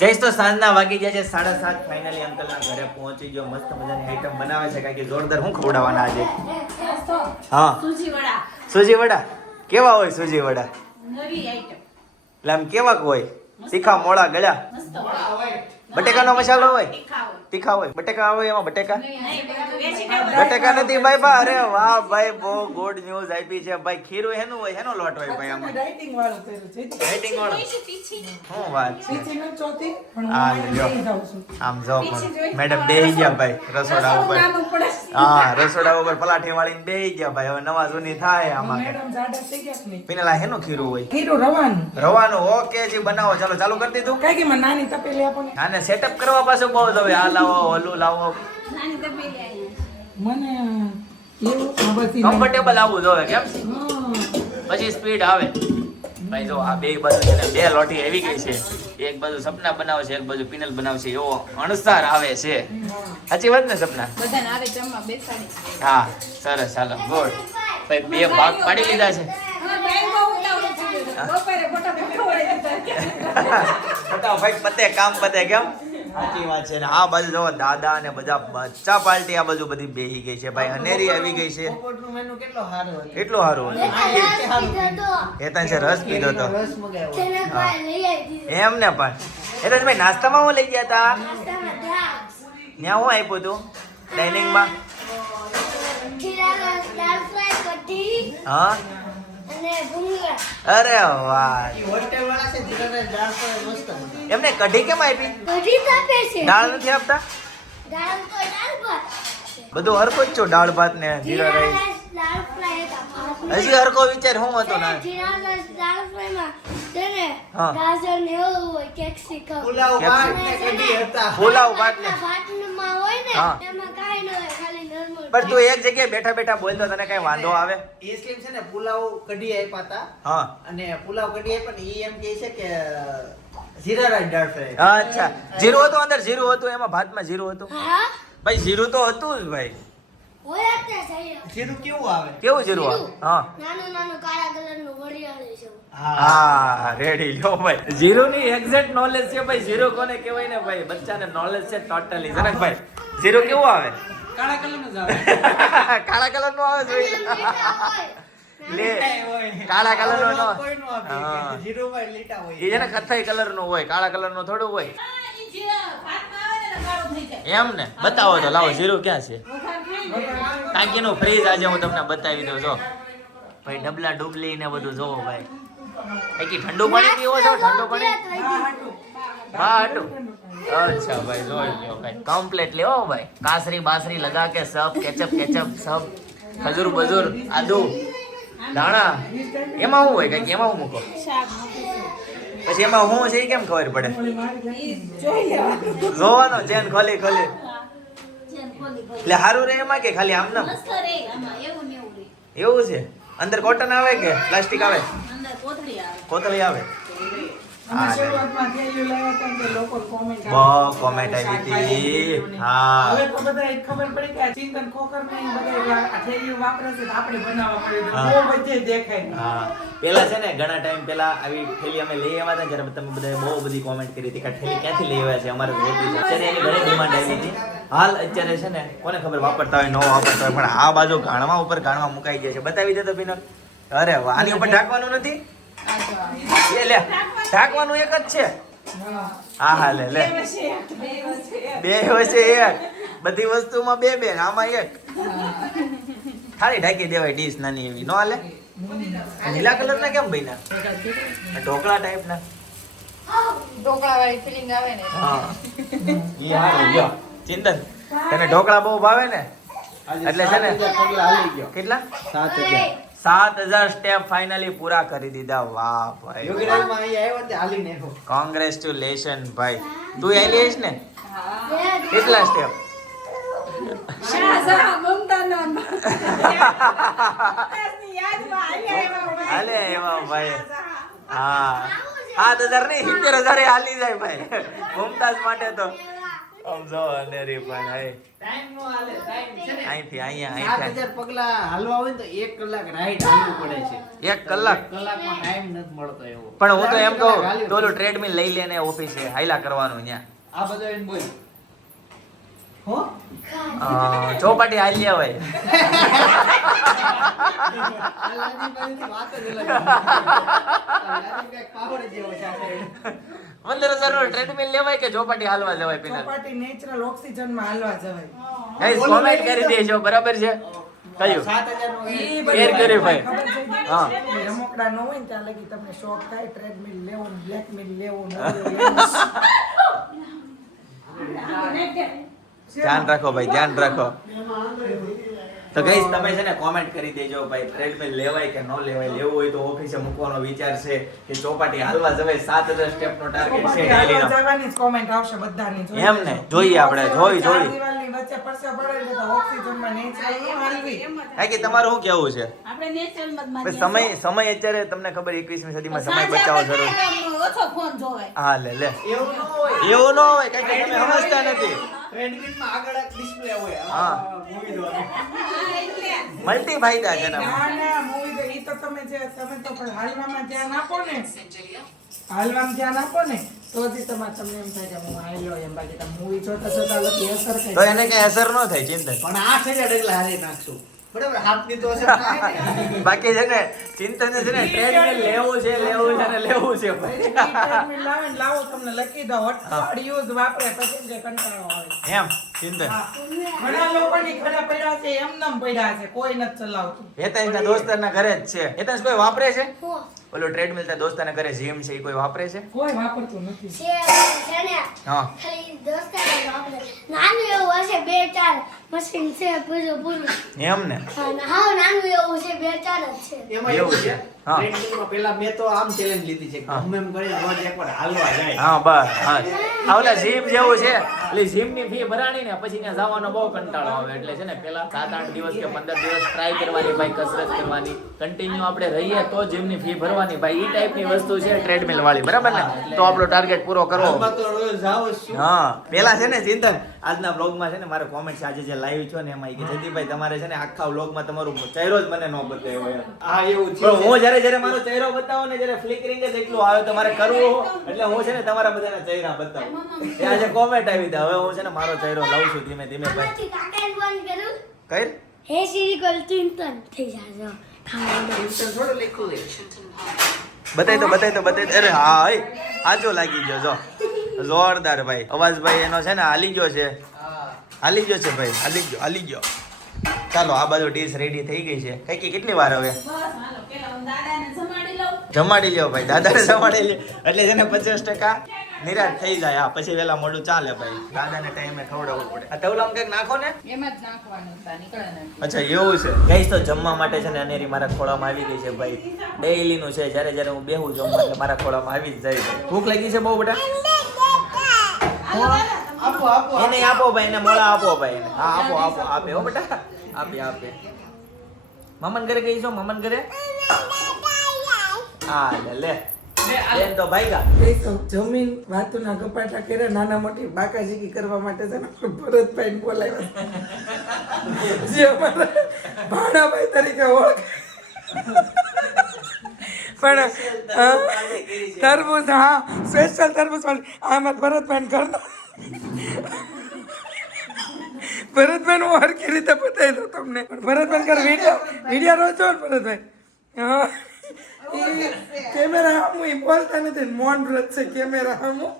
જઈશ તો સાંજના વાગી જાય છે 7:30. ફાઇનલી અંકલના ઘરે પહોંચી ગયો. મસ્ત મજાની આઈટમ બનાવે છે કારણ કે જોરદાર હું ખવડાવવાના આજે. હા સૂજી વડા કેવા હોય? સૂજી વડા નવી આઈટમ એટલે આમ કેવા હોય? તીખા મોળા ગળ્યા બટેકાનો મસાલો હોય? તીખા હોય? બટેકા હોય એમાં? બટેકા બટેકા નથી ભાઈ બા. અરે વાહ ભાઈ, બહુ ગુડ ન્યૂઝ આપી છે ભાઈ. ખીરું હેનું હોય? હેનો લોટ હોય ભાઈ આમાં? ડાઇટિંગ વાળું કર્યું છે. ડાઇટિંગ વાળો શું વાત છે? પીછીનું ચોથી પણ હા, હું લ્યો. લઈ જાઉં છું. આમ જો મેડમ બેહી ગયા ભાઈ રસોડા ઉપર. હા, રસોડા ઉપર પલાઠી વાળીને બેહી ગયા ભાઈ. હવે નવા જૂની થાય આમાં. મેડમ જાડા થઈ ગયા કે નહીં? પીનેલા હેનું ખીરું હોય? ખીરું રવાનું. રવાનું. ઓકે જી, બનાવો. ચાલો ચાલુ કરી દીધું. કઈ કે નાની તપેલી આપણને આને સેટઅપ કરવા પાછું બહુ જ હવે. આ લાવો, ઓલું લાવો. મને એવું આ બધી કમ્ફર્ટેબલ આવવું જોઈએ કેમ? હા. પછી સ્પીડ આવે ભાઈ. જો આ બે બાજુ છે ને, બે લોટી આવી ગઈ છે. એક બાજુ સપના બનાવે છે, એક બાજુ પિનલ બનાવે છે. એવો અણસાર આવે છે. સાચી વાત ને સપના? બધાને આવે જમવા બેસાડી. હા સરસ. ચાલો ગુડ ભાઈ. બે ભાગ પાડી લીધા છે. ફટાફટ પતે, કામ પતે કેમ? સાચી વાત છે ને. આ બાજુ જો દાદા અને બધા બચ્ચા પાર્ટી આ બાજુ બધી બેહી ગઈ છે ભાઈ. હનેરી આવી ગઈ છે. કેટલો સારું હતું. હેતન છે રસ પીધો તો એમ ને. પણ હેતનભાઈ નાસ્તામાં હું લઈ ગયા હતા? ત્યાં હું આપ્યું હતું ડાઇનિંગમાં? હા અરે વાહ. એમને કઢી કેમ આપી? દાળ નથી આપતા? બધું હરકો જ છો. દાળ ભાત ને જીરા રાઈસ. હજી હરકો વિચાર હું હતો ના? હા. પુલાવ ભાત ને હા. પણ તું એક જગ્યાએ બેઠા બેઠા બોલતો તને કઈ વાંધો આવે? એસલીમ છે ને પુલાવ કઢી આપ્યા હતા. હા અને પુલાવ કઢી આપ્યા ને ઈ એમ કહે છે કે જીરા રાઈસ દાળ ફ્રાય. અચ્છા, જીરું હતું અંદર? જીરું હતું એમાં? ભાતમાં જીરું હતું ભાઈ? જીરું તો હતું જ ભાઈ. જીરું કેવું આવે? કેવું જીરું આવે? હા હા રેડી લ્યો ભાઈ. જીરું ની એક્ઝેક્ટ નોલેજ છે ભાઈ. જીરું કોને કહેવાય ને ભાઈ? બચ્ચાને નોલેજ છે ટોટલી. જનકભાઈ જીરું કેવું આવે? કાળા કલરનું જ આવે. કાળા કલર નું આવે છે લે. કાળા કલર નો કોઈ નો આપે હા. કે જીરું માં લીટા હોય. એ છે ને કથ્થઈ કલર નું હોય. કાળા કલર નું થોડું હોય એમ ને. બતાવો તો લાવો. જીરું ક્યાં છે? ટાંકી નું ફ્રીજ આજે હું તમને બતાવી દઉં. જો ભાઈ ડબલા ડુબલી ને બધું જોવો ભાઈ. ટાંકી ઠંડુ પાણી પીવો છો? ઠંડુ પાણી? હા હટું. અચ્છા ભાઈ જોઈ લ્યો ભાઈ. કમ્પ્લીટ લેવો ભાઈ. કાસરી બાસરી લગા કે સબ કેચપ સબ ખજૂર બજૂર આદુ દાણા. એમાં શું હોય? કઈક એમાં હું મૂકો પછી એમાં હું છે એ કેમ ખબર પડે? જોવાનો ચેન ખોલી એટલે હારું રે એમાં કે ખાલી આમ નામ? એવું છે? અંદર કોટન આવે કે પ્લાસ્ટિક આવે? કોથળી આવે. અને શરૂઆતમાં થેલીઓ લાવ્યા હતા ને લોકો કોમેન્ટ બહુ કોમેન્ટ આવી હતી. હા હવે તો બધા ખબર પડી કે આ ચિંતન ખોખર ને બધા આ થેલીઓ વાપરે છે તો આપણે બનાવવા પડે તો હા. બહુ બધે દેખાય. હા પેલા છે ને ઘણા ટાઈમ પેલા આવી થેલી અમે લઈ આવ્યા હતા જ્યારે તમે બધાએ બહુ બધી કોમેન્ટ કરી હતી કે આ થેલી ક્યાંથી લઈ આવ્યા છે, અમારે જોતી છે. અત્યારે એની ઘણી ડિમાન્ડ આવી હતી. હાલ અત્યારે છે ને કોને ખબર વાપરતા હોય ન વાપરતા હોય, પણ આ બાજુ ઘાણવા ઉપર ઘાણવા મુકાઈ ગયા છે. બતાવી દે તો પીનો. અરે વાહ, આની ઉપર ઢાંકવાનું નથી? એ લે ઢાંકવાનું એક જ છે. હા હા લે લે બે હોય છે એક. બધી વસ્તુમાં બે બે, આમાં એક. ખાલી ઢાંકી દેવાય ડીશ નાની એવી. નો હાલે? લીલા કલર ના કેમ બન્યા? ઢોકળા ટાઈપ ના. ઢોકળા વાળી ફિલિંગ આવે ને. હા ઈ હારું લ્યો. ચિંતન તને ઢોકળા બહુ ભાવે ને એટલે છે ને કેટલા 7,000 સ્ટેપ ફાઇનલી પૂરા કરી દીધા. વાહ ભાઈ, યોગીરાજમાં અહીં આવ્યો ને હાલીને આવ્યો. કોંગ્રેચ્યુલેશન ભાઈ. તું આલી આવીશ ને? કેટલા સ્ટેપ? હાલે એવા ભાઈ. હા 7,000 નહીં 70,000 હાલી જાય ભાઈ મુમતાઝ માટે તો. આમ જો અનેરી પણ હે ટાઈમ નો હાલે ટાઈમ છે ને અહીંથી અહીંયા 7000 પગલા હાલવા હોય ને તો 1 કલાક રાઈટ હાલવું પડે છે. 1 કલાક 1 કલાકમાં ટાઈમ નથી મળતો એવો. પણ હું તો એમ કહું હાલ્યું. તો ઓલું ટ્રેડમિલ લઈ લેને ઓફિસે હાઈલા કરવાનું ત્યાં આ બધો એને બોલ. હો? ચોપાટી હાલ્યા હોય આ લાદીબાઈની વાત જ અલગ છે. આ લાદીબાઈ પાવર જેવો છે આ સાઈડ. 15,000 નો ટ્રેડમિલ લેવાય કે ચોપાટી હાલવા જવાય પેલા ચોપાટી નેચરલ ઓક્સિજન માં હાલવા જવાય. ગાઈસ કોમેન્ટ કરી દેજો બરાબર છે કયું 7000 નો ઈ શેર બધી કર્યું ભાઈ. ખબર છે કે હા. રમકડા નો હોય ને ત્યાં લગી તમને શોખ થાય ટ્રેડમિલ લેવો ને બ્લેકમિલ લેવો ને ધ્યાન રાખો ભાઈ ધ્યાન રાખો તો ગાઈસ તમે છે ને કોમેન્ટ કરી દેજો ભાઈ ટ્રેડમિલ લેવાય કે ન લેવાય લેવું હોય તો ઓફિસે મૂકવાનો વિચાર છે કે ચોપાટી હાલવા જવાય 7000 સ્ટેપ નો ટાર્ગેટ છે ડેઈલી નો જવાની કોમેન્ટ આવશે બધાની એમ ને જોઈએ આપણે જોઈ ચાર દિવાલની વચ્ચે પરસે પડે એટલે તો ઓક્સિજન માં નેચરલ નો હાલવી. કારણ કે તમારું શું કેવું છે આપણે નેચરલ મત ભાઈ સમય અત્યારે તમને ખબર 21મી સદીમાં સમય બચાવવો જરૂરી ઓછો ફોન જોવાય. હા લે એવું ન હોય. એવું ન હોય કારણ કે તમે સમજતા નથી ટ્રેડમિલમાં આગળ એક ડિસ્પ્લે હોય. હા. મૂવી જોવાનું. મલ્ટી ફાયદા છે ને ના ના મૂવી તો ઈ તો તમે તો પણ હાલવામાં ધ્યાન આપો ને હાલવામાં ધ્યાન આપો ને તો જ તમને એમ થાય કે હું હાલ્યો એમ બાકી તમે મૂવી જોતા જોતા લગી અસર તો કઈ એને કઈ અસર ન થાય ચિંતા પણ 8000 ડગલા હારી નાખશું. બરાબર હાથની તો અસર થાય ને. બાકી છે ને ચિંતા છે ને ટ્રેડમિલ લેવું છે ને લેવું છે ભાઈ ટ્રેડમિલ લાવે ને લાવો તમને લખી દો યુઝ વાપરે પછી જે કંટાળો આવે એમ ચિંતા હા. ઘણા લોકોની ઘરે પડ્યા છે એમનેમ પડ્યા છે કોઈ નથી ચલાવતું હેતાંશના દોસ્તારના ઘરે જ છે હેતાંશ કોઈ વાપરે છે ઓલો ટ્રેડમિલ તારા દોસ્તારના ઘરે જીમ છે એ કોઈ વાપરે છે કોઈ વાપરતું નથી હા નાનું એવું હશે 2-4 મશીન છે પૂરું એમ ને હા નાનું એવું છે 2-4 જ છે એમાં એવું એવું છે. છે. હા. ટ્રેડમિલમાં પેલા મેં તો આમ ચેલેન્જ લીધી છે કે હા. ગમે એમ કરીને રોજ એકવાર હાલવા જાય. હા બસ હા આ ઓલા જીમ જેવું છે એટલે જીમ ની ફી ભરાણી ને પછી ત્યાં જવાનો બહુ કંટાળો આવે એટલે છે ને પેલા 7-8 દિવસ કે 15 દિવસ ટ્રાય કરવાની ભાઈ કસરત કરવાની કન્ટિન્યુ આપણે રહીએ તો જીમ ની ફી ભરવાની ભાઈ ઈ ટાઈપ ની વસ્તુ છે ટ્રેડમિલ વાળી બરાબર ને તો આપણો ટાર્ગેટ પૂરો કરવો હાલમાં તો રોજ જાઓ જ છું. હા પેલા છે ને ચિંતન આજના વ્લોગમાં છે ને મારે કોમેન્ટ આજે જે લાઈવ છો ને એમાં ઈ કે જયદીપભાઈ તમારે છે ને આખા વ્લોગમાં તમારું ચહેરો જ મને ન બતાવ્યો એમ હા એવું છે. પણ હું જ્યારે મારો ચહેરો બતાવો ને જ્યારે ફ્લિકરિંગ જ એટલું આવે તમારે કરવું એટલે હું છે ને તમારા બધાના ચહેરા બતાવું એ આજે કોમેન્ટ આવી હતી હવે હું છે ને મારો ચહેરો લાવું છું ધીમે ધીમે ભાઈ આમાંથી કાકાને ફોન કરું કઈ હે સિરી કોલ ચિંતન થઈ જાજો ખાવાનું Instant થોડું લખ્યું છે. બતાય અરે હા હઈ આજો લાગી ગયો જો જોરદાર ભાઈ અવાજ ભાઈ એનો છે ને હાલી ગયો છે હા. હાલી ગયો છે ભાઈ હાલી ગયો ચાલો આ બાજુ ડીશ રેડી થઈ ગઈ છે કઈ કેટલી વાર હવે બસ હાલો પેલા હું દાદાને જમાડી લઉં. જમાડી લ્યો ભાઈ દાદાને જમાડી લ્યો એટલે છે ને 50% નિરાશ થઈ જાય હા પછી વેલા મોડું ચાલે ભાઈ દાદાને ટાઈમે ખવડાવવું પડે આ તવલામાં કંઈક નાખો ને એમાં જ નાખવાનું હતા નીકળે ને. અચ્છા એવું છે ગાઈસ તો જમવા માટે છે ને અનેરી મારા ખોળામાં આવી ગઈ છે ભાઈ ડેઈલી નું છે જ્યારે હું બેહું જમવા એટલે મારા ખોળામાં આવી જ જાય ભાઈ ભૂખ લાગી છે બહુ બેટા આપો. એને આપો ભાઈ એને મોળા આપો ભાઈ એને હા આપો આપે હો બેટા આપે મમન ઘરે ગઈ છો મમન ઘરે હા લે બેન તો ભાઈગા એક જમીન વાતુના કપાટા કર્યા નાના મોટી બાકાજીકી કરવા માટે છે ને ભરતભાઈ ને બોલાવ્યા જે અમારા ભાણાભાઈ તરીકે ઓળખ પણ તરબૂચ હા સ્પેશિયલ તરબૂચ આમાં ભરતભાઈ ઘરનો ભરતભાઈ હું હરકી રીતે બતાવી દઉં તમને પણ ભરતભાઈ કર વિડીયો રોજ જો ને ભરતભાઈ હા ઈ કેમેરા હામું ઈ બોલતા નથી મૌન વ્રત છે કેમેરા હામું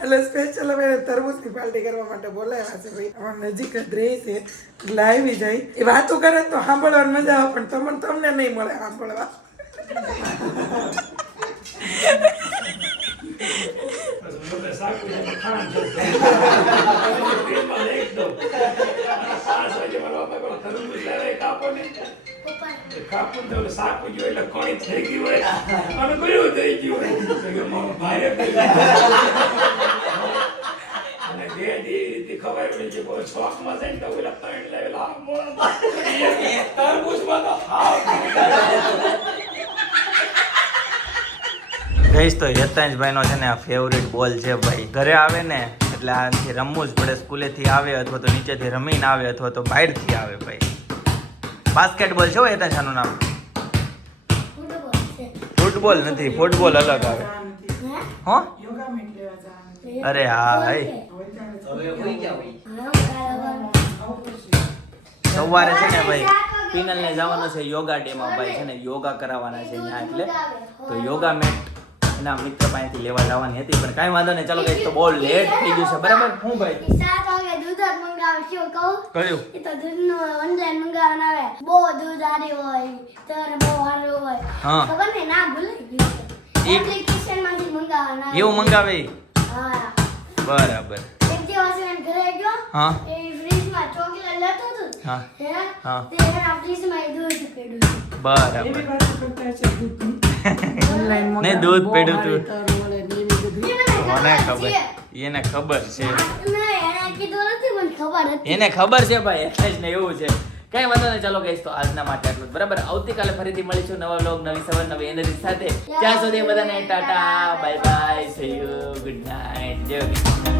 એટલે સ્પેશિયલ હવે તરબૂચની પાર્ટી કરવા માટે બોલાવ્યા છે ભાઈ અમારા નજીક જ રહે છે એટલે આવી જાય એ વાતો કરે તો સાંભળવાની મજા આવે પણ તમને નહીં મળે સાંભળવા કાપું તો સાકું જો એટલે કોણી થઈ ગયું હોય અને ગયું થઈ ગયું હોય ભારે અને બે દી ખબર પડી કે બહુ શોખમાં છે ને તો ઓલા ત્રણ લેવલ તરબૂચમાં તો ગઈશ તો હેતાંશભાઈ નો છે ને આ ફેવરિટ બોલ છે ભાઈ. ઘરે આવે ને એટલે આથી રમવું જ પડે. સ્કૂલેથી આવે અથવા તો નીચેથી રમીને આવે અથવા તો બહારથી આવે ભાઈ. બાસ્કેટબોલ છે હો હેતાંશાનું નામ. ફૂટબોલ છે. ફૂટબોલ નથી, ફૂટબોલ અલગ આવે. હે? હો યોગા મેટ લેવા જવાનું. અરે હા ભાઈ. હવે હોઈ ગયા હોય. સવારે છે ને ભાઈ પિનલને જવાનું છે યોગા ડે માં ભાઈ. છે ને યોગા કરાવવાના છે અહીંયા એટલે તો યોગા મેટ એના મિત્ર પાસેથી લેવા જવાની હતી પણ કાંઈ વાંધો નહીં. ચાલો કઈ તો બહુ લેટ થઈ ગયું છે બરાબર. શું ભાઈ 7 વાગે દૂધ જ મંગાવે શું કહું? કયું એ તો દૂધનું ઓનલાઈન મંગાવવાનું આવે. બહુ દૂધ સારી હોય, ત્યારે બહુ સારું હોય. હા. ખબર ને ના ભૂલાઈ ગયું છે. ઈ- એપ્લિકેશનમાંથી મંગાવવાનું આવે. એવું મંગાવે ઈ? હા. બરાબર. એક દિવસ એને ઘરે ગયો, હા. એ ફ્રીજમાં ચોકલેટ લેતો હતો. હા. હે? હા. તે એના ફ્રીજમાં એ દૂધ પડ્યું. બરાબર. એવી વાતો કરતા છે દૂધની. ઓનલાઈન ને દૂધ પડ્યું તું. મળે ને એવી બધી. એ મને મને ખબર ખબર છે. એને ખબર છે. ના, એને કીધું નથી, મને ખબર હતી. એને ખબર છે ભાઈ એટલે જ ને એવું છે. કઈ વાંધો નહીં. ચાલો કહીશ તો આજના માટે આટલું જ. બરાબર. આવતીકાલે ફરીથી મળીશું નવા વ્લોગ નવી સવાર નવી એનર્જી સાથે. ત્યાં સુધી બધાને Tata bye bye see you good night જય કૃષ્ણ.